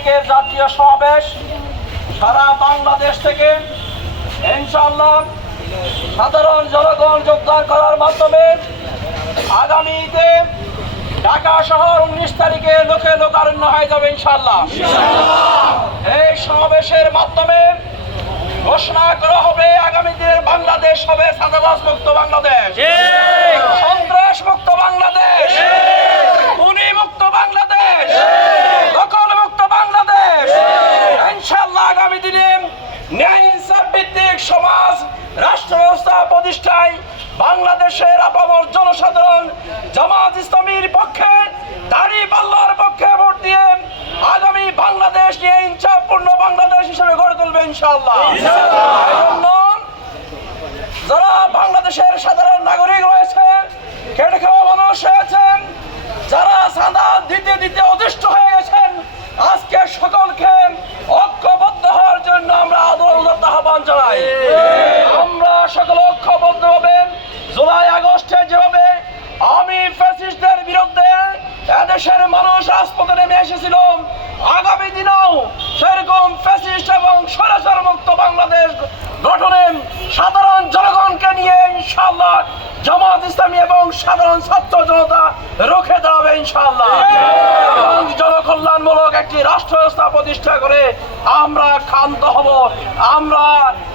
তারিখের জাতীয় সমাবেশ সারা বাংলাদেশ থেকে ইনশাআল্লাহ সাধারণ জনগণ যোগদান করার মাধ্যমে আগামীতে ঢাকা শহর 19 তারিখে লোকে লোকারণ্য হয়ে যাবে ইনশাআল্লাহ। এই সমাবেশের মাধ্যমে ঘোষণা করা হবে আগামী দিনের বাংলাদেশ হবে চাঁদাবাজ মুক্ত বাংলাদেশ, সন্ত্রাস মুক্ত বাংলাদেশ, খুনি মুক্ত বাংলাদেশ, দখল মুক্ত বাংলাদেশ। ইনশাআল্লাহ আগামী দিনে ন্যায় ইনসাফ ভিত্তিক সমাজ রাষ্ট্র ব্যবস্থা প্রতিষ্ঠায় বাংলাদেশের আপামর জনসাধারণ জামাত ইসলামীর পক্ষে, দাঁড়িপাল্লার পক্ষে ভোট দিয়ে আগামী বাংলাদেশ নিয়ে ইনসাফপূর্ণ বাংলাদেশ হিসেবে গড়ে তুলবে ইনশাআল্লাহ। এজন্য যারা বাংলাদেশের সাধারণ নাগরিক রয়েছে, খেটে খাওয়া মানুষ রয়েছেন, যারা চাঁদা দিতে দিতে অতিষ্ঠ হয়ে গেছেন, আজকে সকলকে ঐক্যবদ্ধ হওয়ার জন্য আমরা আদালত আহ্বান জানাই। আমরা সকল ঐক্যবদ্ধ হবে জুলাই আগস্টে যেভাবে আমি ফ্যাসিস্টদের বিরুদ্ধে এদেশের মানুষ রাজপথে নেমে এসেছিল, আগামী দিনেও সেরকম ফ্যাসিস্ট এবং স্বৈরাচার মুক্ত বাংলাদেশ গঠনে সাধারণ জনগণকে নিয়ে ইনশাআল্লাহ জামাত ইসলামী এবং সাধারণ ছাত্র জনতা রুখে দাঁড়াবে ইনশাআল্লাহ। এবং জনকল্যাণমূলক একটি রাষ্ট্র ব্যবস্থা প্রতিষ্ঠা করে আমরা ক্ষান্ত হব। আমরা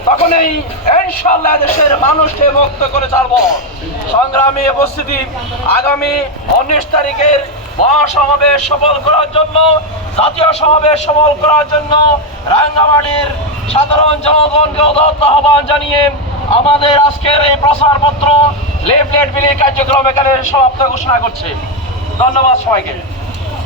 তখনই ইনশাআল্লাহ দেশের মানুষকে মুক্ত করে ছাড়বো। সংগ্রামী উপস্থিতি, আগামী 19 তারিখের মহাসমাবেশ সফল করার জন্য, জাতীয় সমাবেশ সফল করার জন্য রাঙ্গামাটির সাধারণ জনগণকে উদাত্ত আহ্বান জানিয়ে আমাদের আজকের এই প্রচারপত্র লিফলেট বিলি কার্যক্রম এখানে সমাপ্ত ঘোষণা করছে। ধন্যবাদ সবাইকে।